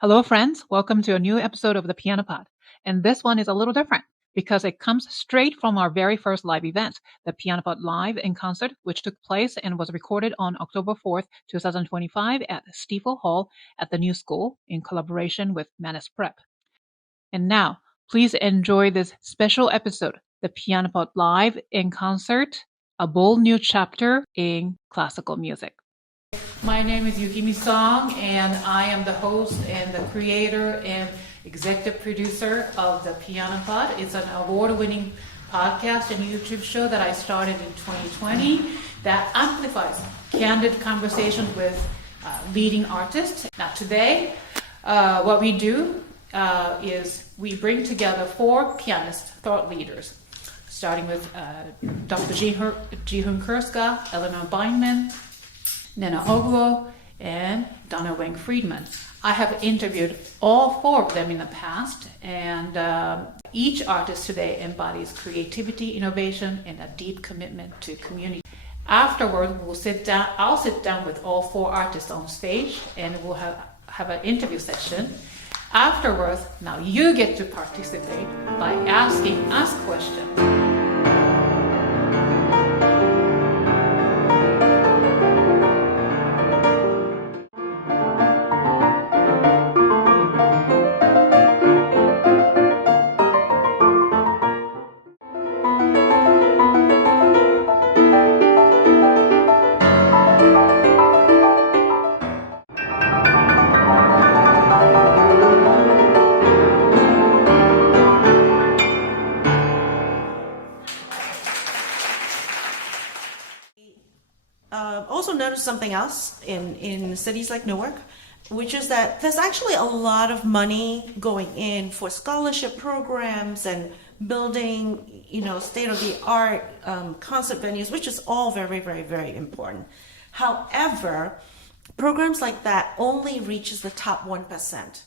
Hello, friends. Welcome to a new episode of the Piano Pod. And this one is a little different because it comes straight from our very first live event, the Piano Pod Live in Concert, which took place and was recorded on October 4th, 2025 at Stiefel Hall at the New School in collaboration with Manus Prep. And now, please enjoy this special episode, the Piano Pod Live in Concert, a bold new chapter in classical music. My name is Yukimi Song, and I am the host and the creator and executive producer of the Piano Pod. It's an award-winning podcast and YouTube show that I started in 2020 that amplifies candid conversations with leading artists. Now today, what we do is we bring together 4 pianist thought leaders, starting with Dr. Jee-Hoon Krska, Eleonor Bindman, Nnenna Ogwo, and Donna Weng Friedman. I have interviewed all 4 of them in the past, and each artist today embodies creativity, innovation, and a deep commitment to community. Afterward, I'll sit down with all 4 artists on stage, and we'll have an interview session. Afterwards, now you get to participate by asking us questions. Also noticed something else in cities like Newark, which is that there's actually a lot of money going in for scholarship programs and building, state-of-the-art concert venues, which is all very, very, very important. However, programs like that only reaches the top 1%.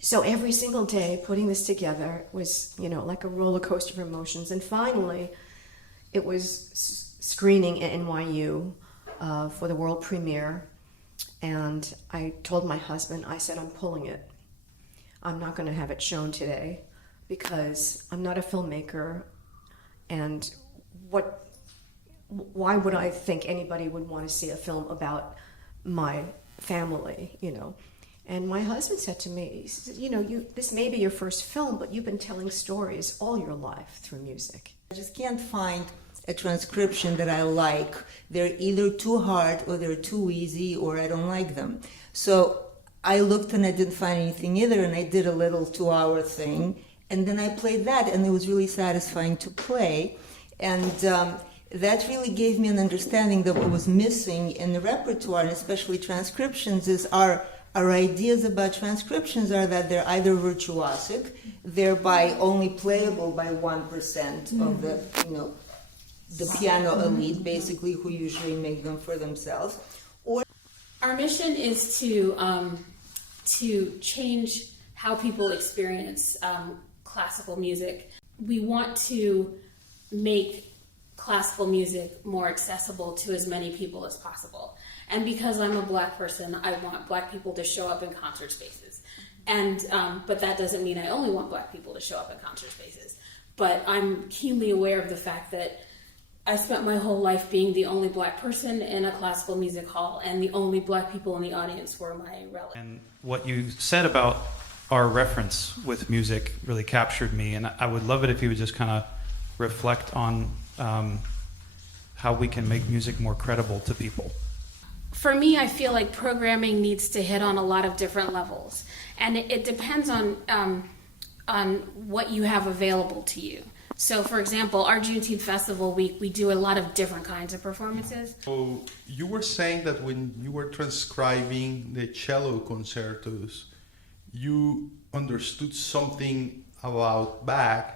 So every single day putting this together was, like a roller coaster of emotions. And finally, it was screening at NYU for the world premiere. And I told my husband, I said, I'm pulling it. I'm not going to have it shown today because I'm not a filmmaker. And why would I think anybody would want to see a film about my family, And my husband said to me, he said, this may be your first film, but you've been telling stories all your life through music. I just can't find a transcription that I like. They're either too hard or they're too easy or I don't like them. So I looked and I didn't find anything either, and I did a little 2-hour thing, and then I played that, and it was really satisfying to play. And that really gave me an understanding that what was missing in the repertoire, and especially transcriptions, is our ideas about transcriptions are that they're either virtuosic, thereby only playable by 1% of the piano elite, basically, who usually make them for themselves. Or our mission is to change how people experience classical music. We want to make classical music more accessible to as many people as possible. And because I'm a Black person, I want Black people to show up in concert spaces. And but that doesn't mean I only want Black people to show up in concert spaces. But I'm keenly aware of the fact that I spent my whole life being the only Black person in a classical music hall, and the only Black people in the audience were my relatives. And what you said about our reference with music really captured me, and I would love it if you would just kind of reflect on how we can make music more credible to people. For me, I feel like programming needs to hit on a lot of different levels, and it depends on what you have available to you. So, for example, our Juneteenth Festival week, we do a lot of different kinds of performances. So you were saying that when you were transcribing the cello concertos, you understood something about Bach.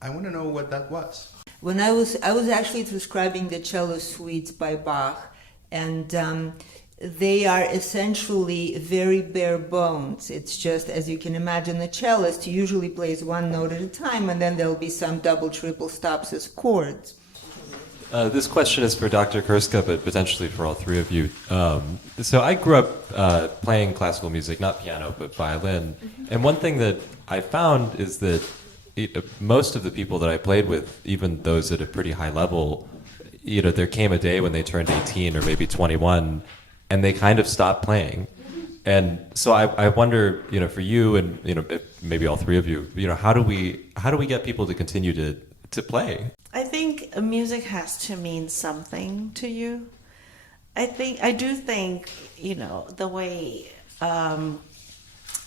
I want to know what that was. when I was actually transcribing the cello suites by Bach, and they are essentially very bare bones. It's just, as you can imagine, the cellist usually plays one note at a time, and then there'll be some double, triple stops as chords. This question is for Dr. Krska, but potentially for all three of you. So I grew up playing classical music, not piano, but violin. And one thing that I found is that most of the people that I played with, even those at a pretty high level, there came a day when they turned 18 or maybe 21, and they kind of stopped playing. And so I wonder, for you and maybe all three of you, how do we get people to continue to play? I think music has to mean something to you. I do think, the way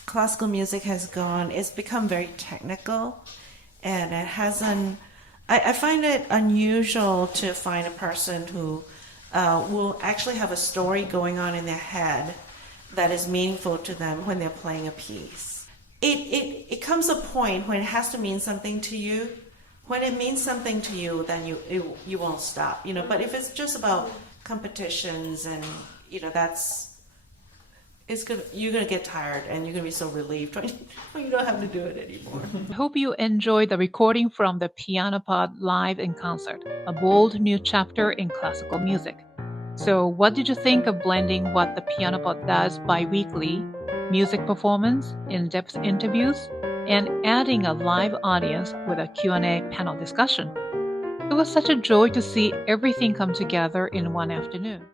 classical music has gone, it's become very technical, and it hasn't. I find it unusual to find a person who will actually have a story going on in their head that is meaningful to them when they're playing a piece. It comes a point when it has to mean something to you. When it means something to you, then you won't stop, But if it's just about competitions and you're gonna get tired and you're gonna be so relieved when you don't have to do it anymore. I hope you enjoyed the recording from the Piano Pod live in concert, a bold new chapter in classical music. So, what did you think of blending what the Piano Pod does bi-weekly, music performance, in-depth interviews, and adding a live audience with a Q&A panel discussion? It was such a joy to see everything come together in one afternoon.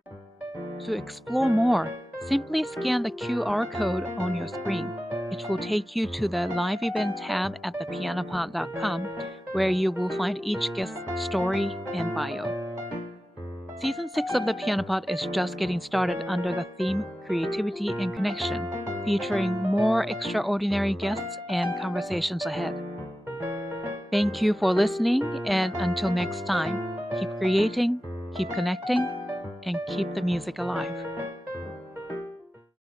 To explore more, simply scan the QR code on your screen. It will take you to the live event tab at thepianopod.com, where you will find each guest's story and bio. Season 6 of the Piano Pod is just getting started under the theme Creativity and Connection, featuring more extraordinary guests and conversations ahead. Thank you for listening, and until next time, keep creating, keep connecting, and keep the music alive.